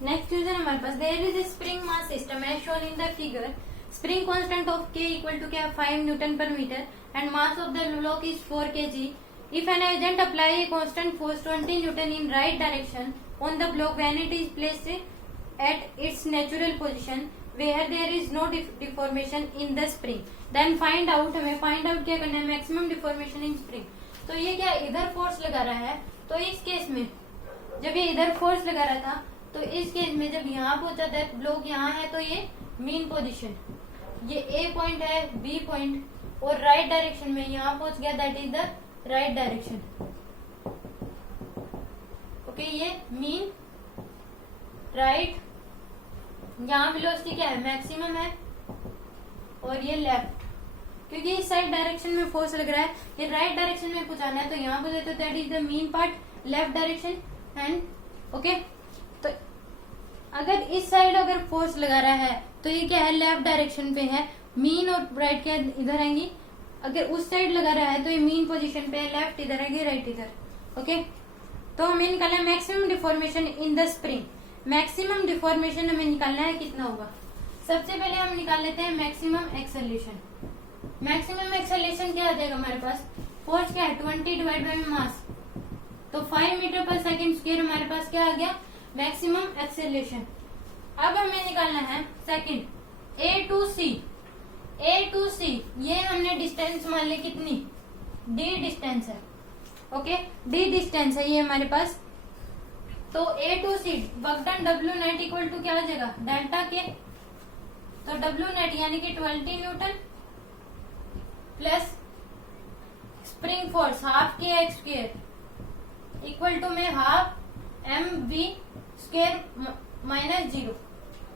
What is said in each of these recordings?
Next question हमारे पास, there is a spring mass system as shown in the figure, spring constant of k equal to क्या 5 newton per metre and mass of the block is 4 kg. If an agent apply a constant force 20 newton in right direction on the block when it is placed at its natural position where there is no deformation in the spring, then find out. हमें find out क्या करना है, maximum deformation इन spring. तो ये क्या इधर force लगा रहा है, तो इस केस में जब ये इधर फोर्स लगा रहा था, तो इस केस में जब यहाँ पहुंचा था ब्लॉक यहाँ है, तो ये मीन पोजीशन, ये ए पॉइंट है, बी पॉइंट, और राइट डायरेक्शन में यहाँ पहुंच गया, that is the right direction. Okay, ये मीन राइट, यहाँ वेलोसिटी क्या है, मैक्सिमम है, और ये लेफ्ट, क्योंकि इस साइड डायरेक्शन में फोर्स लग रहा है, ये राइट डायरेक्शन में पहुंचाना है, तो यहाँ पे तो that is the mean part, left direction and okay. तो अगर इस साइड अगर फोर्स लगा रहा है तो ये क्या है, लेफ्ट डायरेक्शन पे है, मीन और राइट क्या इधर आएंगी. अगर उस साइड लगा रहा है तो ये मीन पोजीशन पे है, लेफ्ट इधर आएगी, राइट इधर. ओके, तो हमें निकालना है maximum deformation in the spring. Maximum deformation हमें निकालना है, कितना होगा. सबसे पहले हम निकाल लेते हैं मैक्सिमम एक्सेलरेशन. मैक्सिमम एक्सेलरेशन क्या आ जाएगा हमारे पास, फोर्स क्या है 20 डिवाइड बाई मास, तो 5 मीटर पर सेकेंड स्क्वायर हमारे पास क्या आ गया, मैक्सिमम एक्सेलरेशन. अब हमें निकालना है second A to C. A to C ये हमने डिस्टेंस मान ली कितनी, डी डिस्टेंस है. ओके, डी डिस्टेंस है ये हमारे पास. तो A to C work done W net equal to क्या आ जाएगा, डेल्टा के. तो डब्ल्यू नेट यानी कि 20 newton plus spring force half k x square equal to में half m v square minus 0.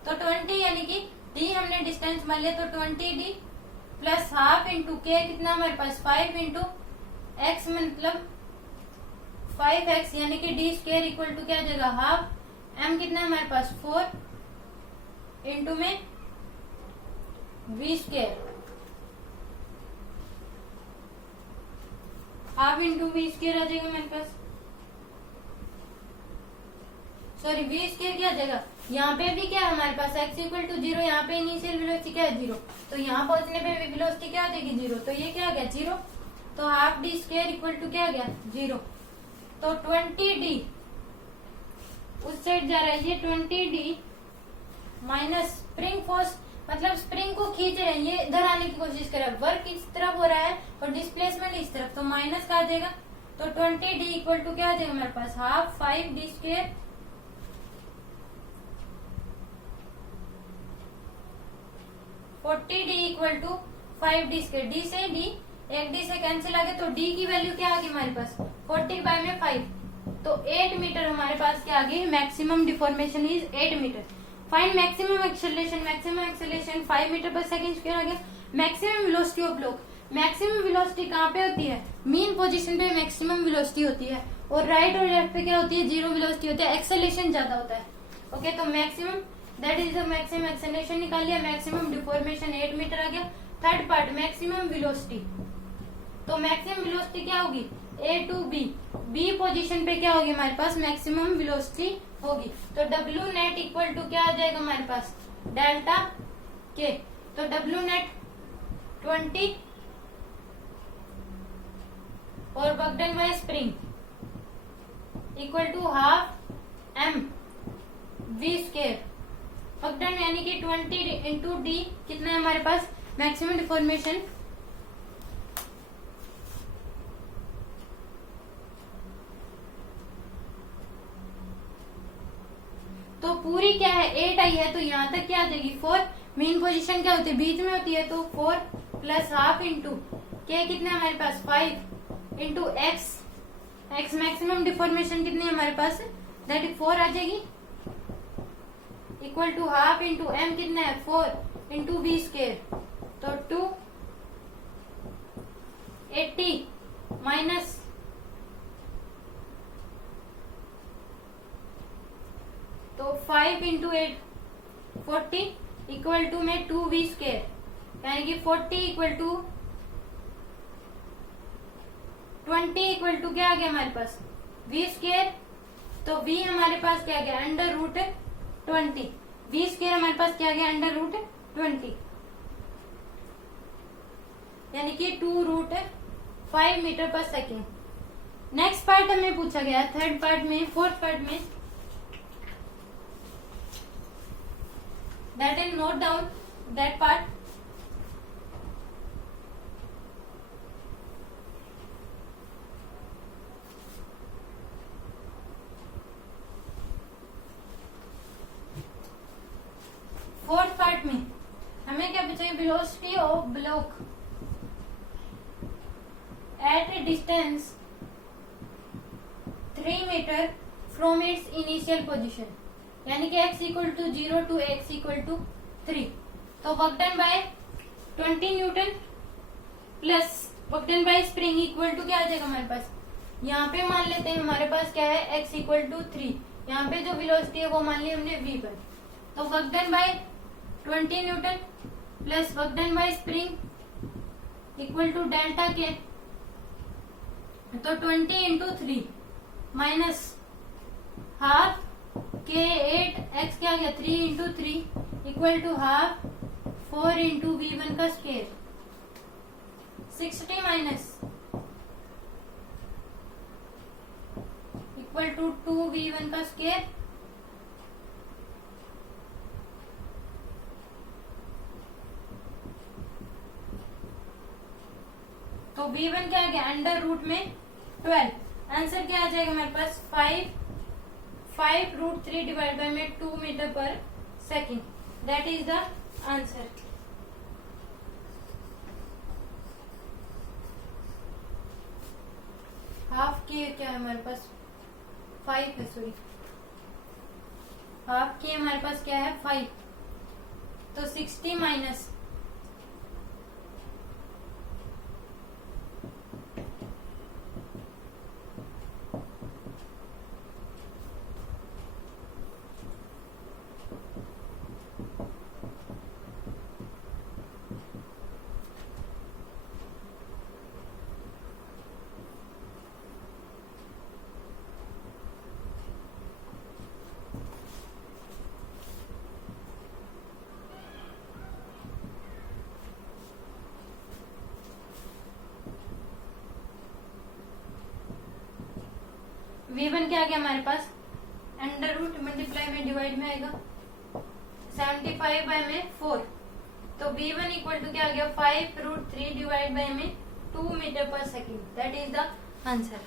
तो 20 यानी कि डी हमने डिस्टेंस मान लिया, तो 20 डी प्लस हाफ इंटू के कितना हमारे पास 5 इंटू एक्स मतलब 5x यानी कि डी स्क्वायर इक्वल टू क्या आ जाएगा, हाफ एम कितना हमारे पास 4 इंटू में v square, half into v square आ जाएगा हमारे पास, सॉरी वी स्क्वायर क्या आ जाएगा. यहाँ पे भी क्या है हमारे पास x इक्वल टू 0, यहाँ पे इनिशियल वेलोसिटी क्या है 0, तो यहाँ पहुंचने पे वेलोसिटी क्या आ जाएगी 0, तो ये क्या आ गया 0. तो half d square equal to क्या आ गया 0. तो 20 डी उस साइड जा रहा है, ये 20 डी माइनस स्प्रिंग फोर्स मतलब स्प्रिंग को खींच रहे हैं, ये इधर आने की कोशिश कर रहा है, वर्क इस तरफ हो रहा है और डिस्प्लेसमेंट इस तरफ, तो माइनस का आ जाएगा. तो 20 डी इक्वल टू क्या आ जाएगा हमारे पास, half 5 d square 40 d equal to 5 d square. D से डी, एक डी से कैंसिल आ गया, तो डी की वैल्यू क्या आ गई हमारे पास 40 बाय में 5, तो 8 मीटर हमारे पास क्या आ गई, maximum deformation is 8 metre. Find maximum acceleration. Maximum acceleration 5 metre पर सेकंड स्क्वायर आ गया. Maximum velocity of block. Maximum velocity कहाँ पे होती है, मीन पोजीशन पे मैक्सिमम वेलोसिटी होती है, और राइट और लेफ्ट पे क्या होती है, जीरो वेलोसिटी होती है, एक्सेलरेशन ज्यादा होता है. ओके, तो maximum that is the maximum acceleration निकाल लिया. मैक्सिमम डिफॉर्मेशन 8 मीटर आ गया. Third part maximum velocity. तो मैक्सिमम वेलोसिटी क्या होगी, ए टू बी, बी पोजीशन पे क्या होगी हमारे पास मैक्सिमम वेलोसिटी होगी. तो डब्ल्यू नेट इक्वल टू क्या आ जाएगा हमारे पास, डेल्टा के. तो डब्ल्यू नेट 20 और work done by spring equal to half m v square. Work done यानी कि 20 इंटू डी कितना है हमारे पास मैक्सिमम डिफॉर्मेशन, तो पूरी क्या है 8 आई है, तो यहाँ तक क्या आ जाएगी 4. मेन पोजीशन क्या होती है, बीच में होती है, तो 4 प्लस हाफ इंटू के कितना है हमारे पास 5 into x. X maximum deformation कितनी है हमारे पास, दैट इज 4 आ जाएगी, equal to half into m कितना है 4 इंटू बी स्क्वायर. तो 280 माइनस तो 5 इंटू 8 40 इक्वल टू में 2v स्क्वायर, यानी कि 40 इक्वल टू 20 इक्वल टू क्या आ गया हमारे पास v स्क्वायर. तो v हमारे पास क्या आ गया अंडर रूट 20। v स्क्वायर हमारे पास क्या आ गया, अंडर रूट 20, यानी कि 2√5 मीटर पर सेकेंड। नेक्स्ट पार्ट हमें पूछा गया थर्ड पार्ट में, फोर्थ पार्ट में, that is note down that part. Fourth part में हमें क्या पूछा है, velocity of block at a distance 3 metre from its initial position, यानी कि x equal to 0 to x equal to 3। तो work done by 20 newton plus work done by spring equal to क्या आ जाएगा हमारे पास, यहाँ पे मान लेते हैं हमारे पास क्या है, x इक्वल टू 3, यहाँ पे जो वेलोसिटी है वो मान ली हमने v पर। तो work done by 20 newton plus work done by spring equal to delta k, तो 20 इंटू 3 माइनस हाफ के 8 x क्या गया 3 into 3 equal to half 4 into v1 का square 60 minus equal to 2v1 का स्क्वायर, तो v1 क्या आ गया अंडर रूट में 12। आंसर क्या आ जाएगा हमारे पास 5√3 डिवाइड बाय में 2 मीटर पर second, that is the answer. Half के क्या है हमारे पास 5 है, सॉरी हाफ के हमारे पास क्या है 5, तो 60 माइनस v1 क्या आ गया हमारे पास अंडर रूट मल्टीप्लाई में डिवाइड में आएगा 75 बाय में 4, तो v1 इक्वल टू क्या आ गया 5√3 डिवाइड बाय में 2 मीटर पर second, that is the answer.